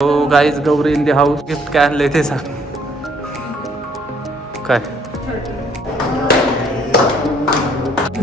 तो guys Gauri in the house gift काय आणलंय ते सांग. काय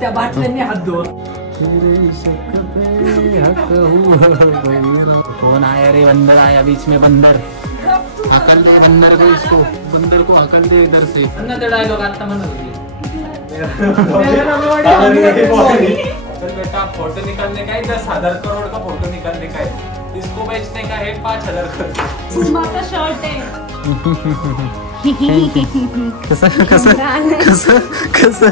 त्या बाटल्यांनी हात धुवा. कौन आया रे बंदर आया बीच में बंदर हकल दे बंदर को इसको बंदर को हकल दे इधर से. डायलॉग आता म्हणत होती. बेटा फोटो निकालने का है 10,000 करोड़ का फोटो निकालने का है. इसको बेचने का है 5,000 करोड़. माझा शर्ट आहे. कसं कसं कसं कसं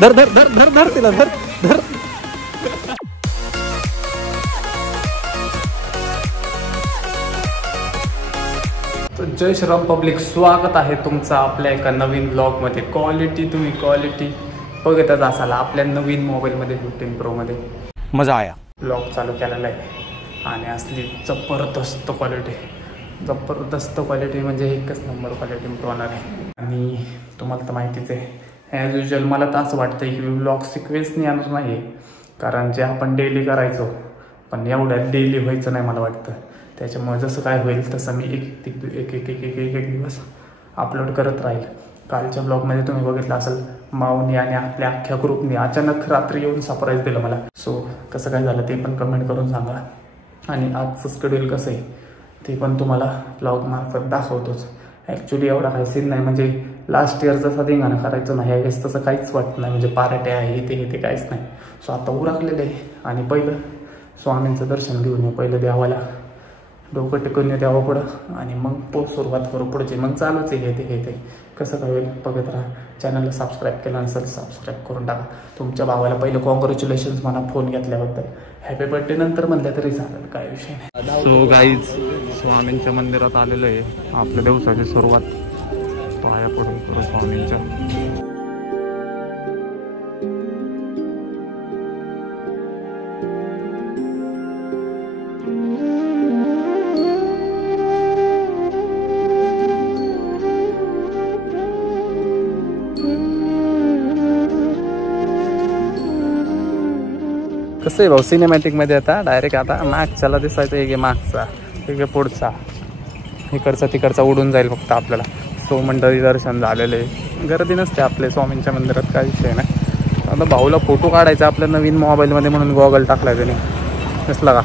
धर धर धर धर धर तिला धर धर. तो जय श्रीराम पब्लिक, स्वागत आहे तुमचं आपल्या एका नवीन ब्लॉगमध्ये. तुम्ही क्वालिटी बघतच असाल आपल्या नवीन मोबाईलमध्ये 15 प्रोमध्ये. मजा आया. ब्लॉग चालू केलेला आहे आणि असली जबरदस्त क्वालिटी म्हणजे एकच नंबर क्वालिटी होणार आहे. आणि तुम्हाला तर माहितीच आहे, ॲज युजल मला तर असं वाटतं की ब्लॉग सिक्वेन्सनी आणत नाही आहे, कारण जे आपण डेली करायचो पण एवढ्या डेली व्हायचं नाही मला वाटतं. त्याच्यामुळे जसं काय होईल तसं मी एक दिवस अपलोड करत राहील. कालच्या ब्लॉगमध्ये तुम्ही बघितलं असेल, माऊनी आणि आपल्या अख्ख्या ग्रुपने अचानक रात्री येऊन सरप्राईज दिलं मला. सो कसं काय झालं ते पण कमेंट करून सांगा. आणि आजचं शेड्यूल कसं आहे ते पण तुम्हाला ब्लॉगमार्फत दाखवतोच. ॲक्च्युली एवढा काही सीन नाही, म्हणजे लास्ट इयर जसं धिंगाणं करायचं नाही यावेळेस तसं काहीच वाटत नाही, म्हणजे पार्ट्या आहे हे काहीच नाही. सो आता उरकलेलं आहे आणि पहिलं स्वामींचं दर्शन घेऊन येऊ, पहिलं देवाला डोकं टिकून येऊ देवा पुढं आणि मग सुरुवात करू पुढचे. मग चालूच आहे हे कसं काय होईल बघत राहा. चॅनलला सबस्क्राईब केलं नसेल सबस्क्राईब करून टाका. तुमच्या भावाला पहिलं कॉंग्रॅच्युलेशन्स म्हणा फोन घेतल्याबद्दल. हॅपी बर्थडे नंतर म्हणलं तरी चालेल, काय विषय नाही. सो गाईज स्वामींच्या मंदिरात आलेलं आहे. आपल्या दिवसाची सुरुवात पाया पडून करू स्वामींच्या. कसं आहे भाऊ सिनेमॅटिकमध्ये आता डायरेक्ट आता मागच्याला दिसायचं एक मागचा एक पुढचा इकडचा तिकडचा उडून जाईल फक्त आपल्याला. सो मंडळी दर्शन झालेलं आहे, गर्दी नसते आपले स्वामींच्या मंदिरात, काय विषय नाही. आता भाऊला फोटो काढायचा आपल्या नवीन मोबाईलमध्ये म्हणून गॉगल टाकलाय त्याने. दिसला का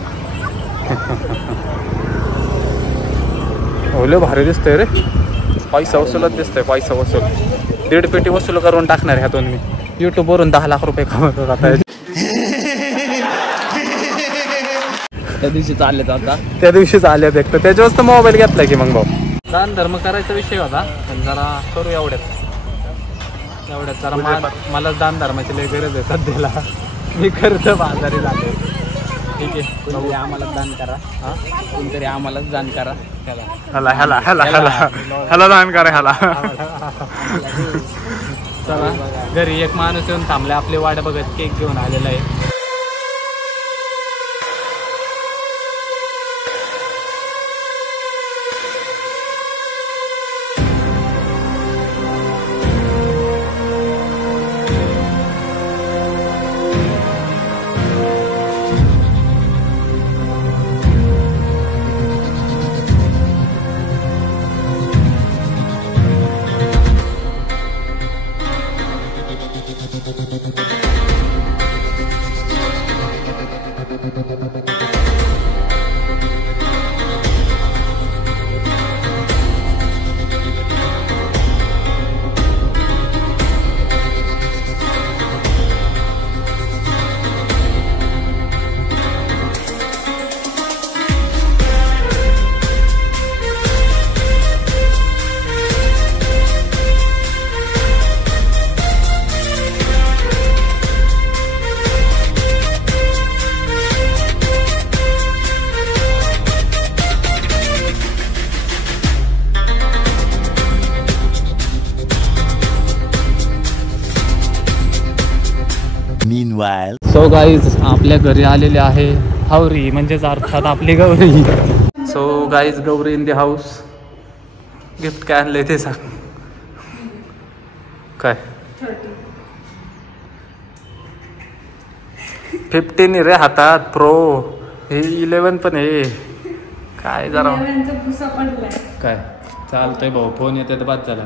ओले भारी दिसतंय रे. पैसा वसूलच दिसतोय, पैसा वसूल. 1.5 पेटी वसूल करून टाकणार ह्यातून मी. यूट्यूबवरून 10 लाख रुपये कमवतो आता. त्या दिवशी चालले आता एक तर त्याच्यावरच तर मोबाईल घेतला की मग भाऊ. दान धर्म करायचा विषय होता पण जरा करू एवढ्यात जरा मला दान धर्माची लय गरज आहे सध्याला. मी खर्च बाजारी झाले. ठीक आहे, कोणतरी आम्हाला दान करा. कोणतरी आम्हालाच दान करा. ह्याला दान करा ह्याला. चला घरी एक माणूस येऊन थांबले आपली वाट बघत, केक घेऊन आलेला आहे. सो गाईज आपल्या घरी आलेले आहे हावरी, म्हणजेच अर्थात आपली Gauri. So guys Gauri in the house. Gift काय आणलंय ते सांग. काय 15 रे हातात प्रो. हे 11 पण आहे काय जरा पुसा पडलाय काय चालतंय भाऊ फोन येते तर बाद झाला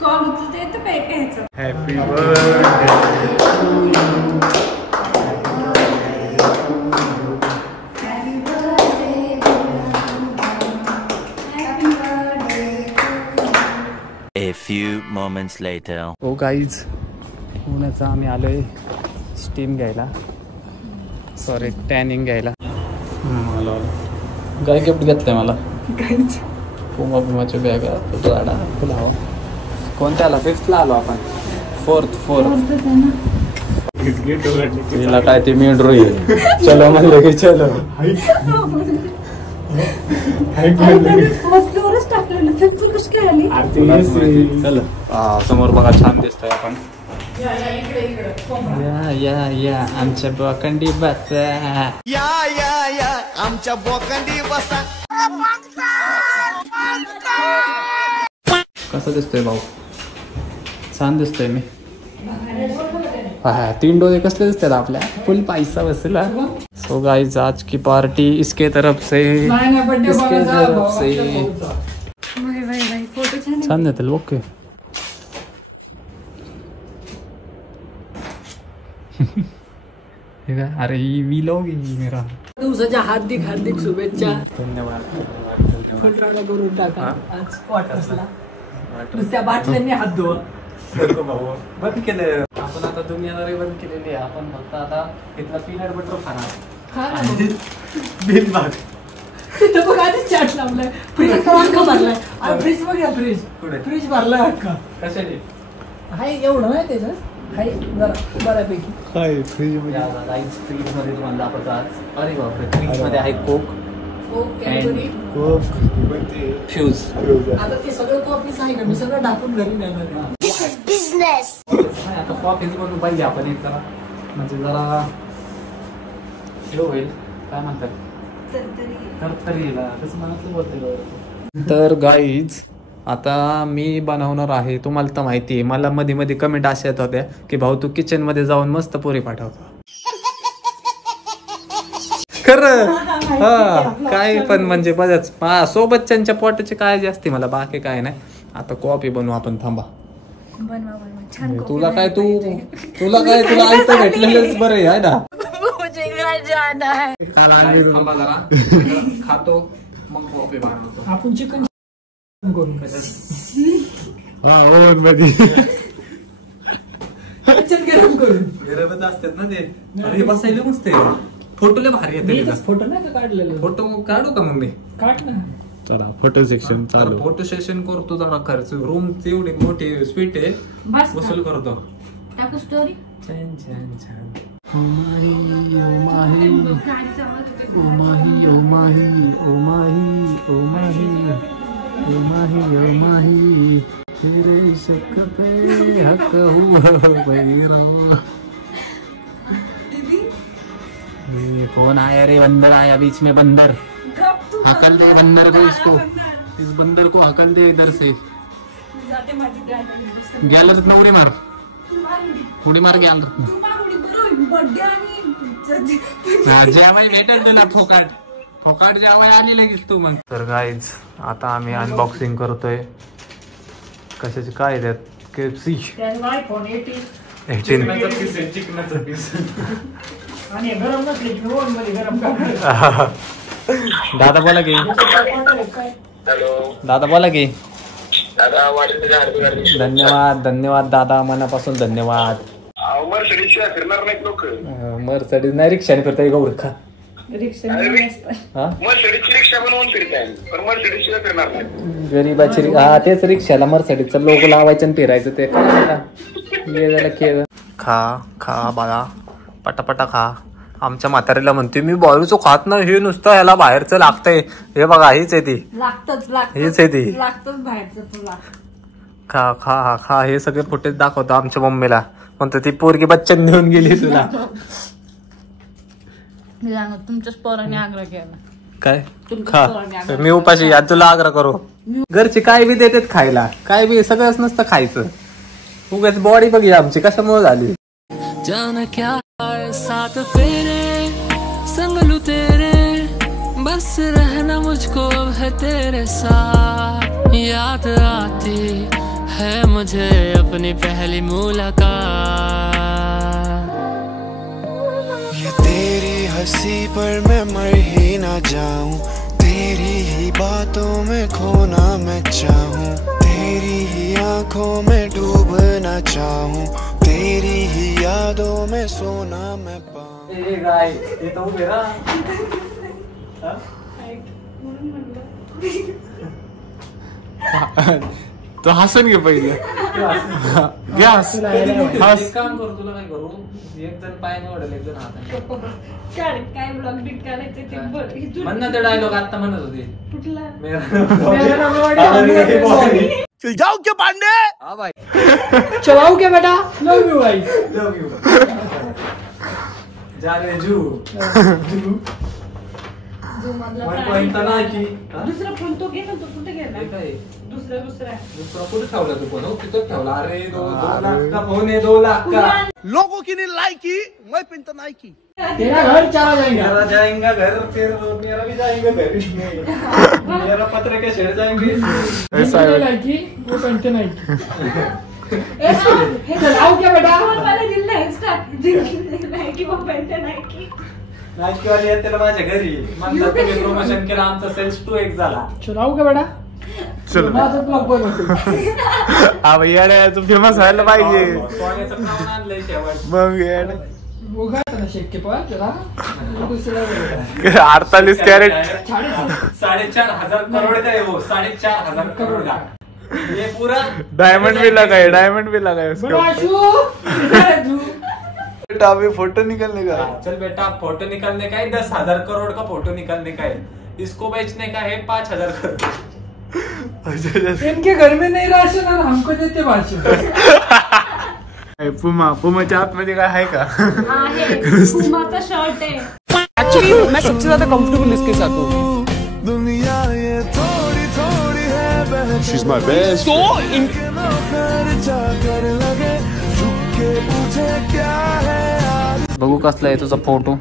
कॉल उचलते येतं काय घ्यायचं happy birthday A few moments later. हो गाईज पुण्याचा आम्ही आलोय स्टीम घ्यायला सॉरी टॅनिंग घ्यायला काय गिफ्ट घेतलंय मला पुमा पुमाच्या बॅगा जाडा फुला हवा कोणत्या आला 5th आलो आपण 4th तिला काय ते मेंढरो आहे चलो म्हणलं की चलो चल समोर बघा छान दिसतंय आपण या आमच्या बोकंडी बसा या आमच्या बोकंडी बसा कसं दिसतोय भाऊ छान दिसतोय मी हा 3 डोळे कसले दिसतात आपल्या फुल पैसा बसला सो गाइस आज की पार्टी इसके तरफ से छान देतील ओके अरे व्लॉग मेरा दिवसाच्या हार्दिक हार्दिक शुभेच्छा धन्यवाद फटाफट करून टाका आज क्वार्टर्सला त्या बाटल्यांनी हात धुवा बंद केलं आपण आता दुनियादारी बंद केलेली आहे आपण फक्त आता इथला पीनट बटर खाणार बिल भाग तिथं बघ आधीच चाट लावलाय फ्रीज भरलाय फ्रीज बघा फ्रीज फ्रीज भरलाय अख्खा कशाने हाय एवढं नाही त्याच्यात हाय जरा बऱ्यापैकी काय फ्रीज मध्ये तुम्हाला दाखवतो आज अरे बापरे फ्रीज मध्ये आहे कोक फ्यूज आता ते सगळं कॉफीच आहे का मी सगळं टाकून घरी नेणार बिझनेस आता कॉफीच बनवू पाहिजे आपण एक जरा म्हणजे जरा हे होईल काय म्हणतात तर गाईज आता मी बनवणार आहे तुम्हाला तर माहिती आहे मला मध्ये मध्ये कमेंट अशा येत होत्या की भाऊ तू किचन मध्ये जाऊन मस्त पोरी पाठवतो खरं हा काय पण म्हणजे बघच सोबतच्यांच्या पोटाची काळजी असते मला बाकी काय नाही आता कॉफी बनवू आपण थांबा तुला काय तुला आयतं भेटलेलंच बरं आहे ना थांबा जरा खातो मग कॉफी बनवतो आपण चिकन करू हा ओव्हन मध्ये गरम करू गरमच असतात ना ते अरे बसायला मस्त आहे फोटो लय भारी येते फोटो नाही का काढलेले फोटो काढू का मग मी काढ ना चला फोटो सेक्शन चालू फोटो सेशन करतो जरा खर्च रूम एवढी मोठी स्वीट आहे वसूल करतो टाकू स्टोरी छान छान छान कौन आया रे बंदर आया बीच में बंदर हकल दे बंदर को इसको इस बंदर को हकल दे इधर से गेला तर उडी मार गेला जेवाय भेटेल तुला फोकाट जेवाय आली लगेच तू मग तर गाईज आता आम्ही अनबॉक्सिंग करतोय कशाची काय त्यात केएफसी दादा बोला की दादा बोला की धन्यवाद दादा मनापासून धन्यवाद मर्सडीज नाही रिक्षाने फिरताय गौरखा गरीबाची हा तेच रिक्षाला मर्सडीजचा लोगो लावायचं आणि फिरायचं ते काय खा बाळा पटापटा खा आमच्या म्हातारीला म्हणते मी बॉलूचं खात नाही हे नुसतं ह्याला बाहेरचं लागतंय हे बघा हीच आहे ती हीच आहे ती खा खा खा हे सगळे फुटेज दाखवतो आमच्या मम्मीला म्हणतो ती पोरगी बच्चन घेऊन गेली तुला तुमच्याच पोराने आग्रह केला काय खा मी उपाशी आज तुला आग्रह करू घरचे काय बी देतात खायला काय बी सगळंच नसतं खायचं उगाच बॉडी बघी आमची कशामुळे झाली जाना क्या साथ फेरे संग लू तेरे बस रहना मुझको अब है तेरे साथ। याद आती है मुझे अपनी पहली मुलाकात। ये तेरी हंसी पर मैं मर ही ना जाऊं, तेरी ही बातों में खोना मैं चाहूं, तेरी ही आंखों में डूबना चाहूं, तेरी ही यादों में सोना मैं पाऊं। ए गाय ये तो मेरा तो हसून घे पहिले गॅस एक काम करू, तुला काय करू, एक जण पायाने ओढेल, एक जण हाताने. काय ब्लॉग बीट करायचं ते बघ. म्हण ना ते डायलॉग आता म्हणत होते. कुठला? चल जाओ क्या पांडे. हा भाई चलाओ क्या बेटा? लव यू भाई. लव यू जाने जू जो मधला वन प्राणी. पॉइंट नाही की दुसरा फोन तो घे ना, तो कुठे गेला? हे काय दुसरा दुसरा कुठे ठेवला तू फोन? तिथं ठेवला. अरे 2 लाख का फोन आहे, 2 लाख का. लोगों की नहीं लाइकी मैं पिंता नहीं की. तेरा घर चला जाएगा. मेरा जाएगा घर, फिर मेरा भी जाएगा घर. मेरा पत्र के शेड जाएंगे. ऐसा है लाइकी वो पहनते नहीं. चलाओ क्या बेटा? मला दिला इंस्टा दिला की वो पहनते नाही की. नाईकी वाली येते ना माझ्या घरी, म्हणतात तुम्ही प्रमोशन केलं, आमचा सेल्स 2x झाला. चलाओ क्या बेटा? चल माझं ब्लॉग बनवतो. हा भैया तू फेमस व्हायला पाहिजे. सोन्याचं crown आणलंय शेवट. मग वो घात ना शेक के पास चला. दुसरा बेटा. 48 कॅरेट 4,500 करोड़ का है वो. 4,500 करोड़ का ये पूरा डायमंड भी लगा है, डायमंड भी लगा है उसके बड़ा ऊपर. शू इधर है तू. बेटा अभी फोटो निकलने का. चल बेटा, फोटो निकालने का है 10,000 करोड़ का फोटो निकालने का है. इसको बेचने का है 5,000 करोड़. इनके घर में नहीं राशन और हमको देते भाषण. पुमाच्या आतमध्ये काय आहे का? आहे पुमाचा शर्ट आहे. एक्चुअली मैं सबसे ज्यादा कंफर्टेबल इसके साथ हूँ. दुनिया ये थोड़ी थोड़ी है. She's my best. तो लगे झुक के पूछे क्या है. बघू कसला आहे तुझा फोटो.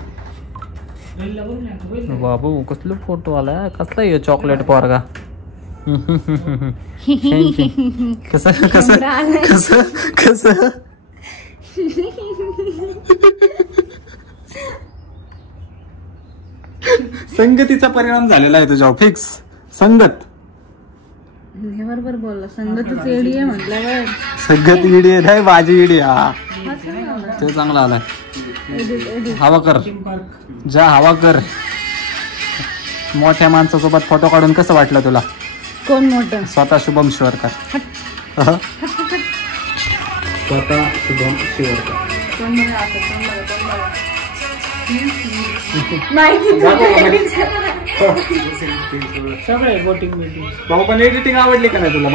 बाबू कसला फोटो आला, कसला आहे चॉकलेट पोरगा. कसं कसं कसं कसं संगतीचा परिणाम झालेला आहे तुझ्यावर फिक्स. संगत बरोबर बोलला. संगतच येडी आहे म्हटल्यावर. संगत इडी आहे नाही, माझी इडी. हा तो चांगला आलाय. हवा कर जा, हवा कर. मोठ्या माणसासोबत फोटो काढून कसं वाटलं तुला? कोण मोठं? स्वतः शुभम शिवरकर. स्वतः शुभम शिवरकर. कोण मला आता कोण बघा, कोण बघा. माहिती सगळे वोटिंग मीटिंग. भाऊ पण एडिटिंग आवडली का नाही तुला?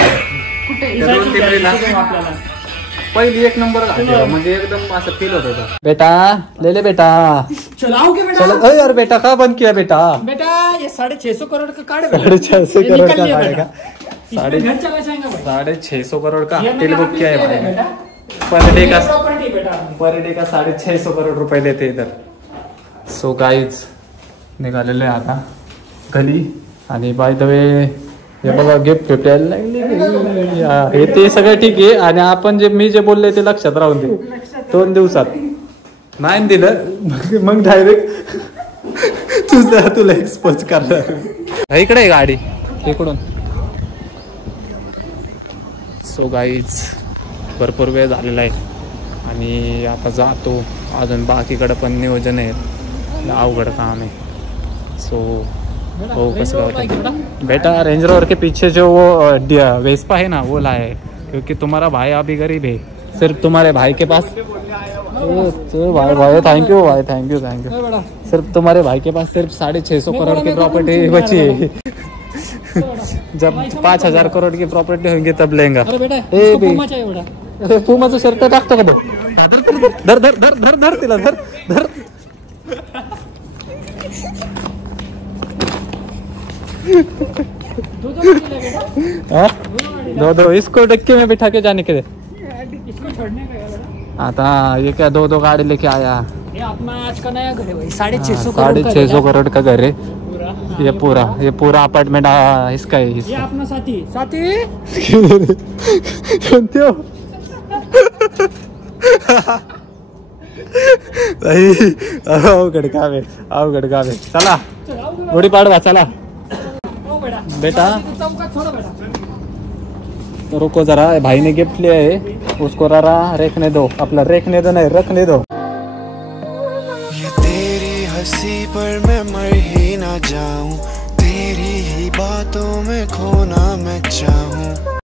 आपल्याला पहिली एक नंबर म्हणजे एकदम असं फील होत होता. बेटा ले ले बेटा. चलाओ क्या बेटा? चलो यार बेटा का बंद किया बेटा? बेटा ये 650 करोड़ का कार्ड है. 650 ये करोड़ निकल का लिया कार्ड है बेटा. इसमें घर चला जाएगा भाई. 650 करोड़ का ये टिल मैंने बुक किया है आपने भाई. बेटा. पर डे का प्रॉपर्टी बेटा. पर डे का 650 करोड़ रुपए लेते इधर. सो गाईज निघालेले आता घरी. आणि बाय द वे हे बघा गिफ्ट द्यायला लागले. हे ते सगळं ठीक आहे. आणि आपण जे मी जे बोलले ते लक्षात राहून दे. 2 दिवसात नाही दिलं मग डायरेक्ट तुला एक्सपोज करणार. इकडे आहे गाडी इकडून. सो गाईज भरपूर वेळ झालेला आहे आणि आता जातो. अजून बाकीकडे पण नियोजन आहे, अवघड काम है. सो वो कसं बेटा रेंज रोवर के पीछे जो वो वेस्पा है ना वो लाया है, क्योंकि तुम्हारा भाई अभी गरीब है. सिर्फ तुम्हारे भाई के पास भाई भाई थैंक यू भाई, थैंक यू थैंक यू. सिर्फ तुम्हारे भाई के पास सिर्फ 650 करोड़ की प्रॉपर्टी बची है. जब 5,000 करोड़ की प्रॉपर्टी होंगी तब लेंगे. पुमाचं शर्ट टाकतो का बघ. धर धर धर धर धर तिला धर धर. दो इसको डक्के में बिठा के जाने के दे. इसको छोड़ने का. आता ये क्या 2 गाड़ी लेके आया. ये अपना आज का नया घर है भाई. 650 करोड़ का घर है. ये पूरा अपार्टमेंट इसका है ये अपना साथी कोणते हो? अवघड काम आहे चला गुढीपाडवा चला बेटा तो रुको जरा भाई ने गिफ्ट लिया है उसको जरा रखने दो रखने दो ये तेरी हंसी पर मैं मर ही ना जाऊं, तेरी ही बातों में खोना मैं चाहूं।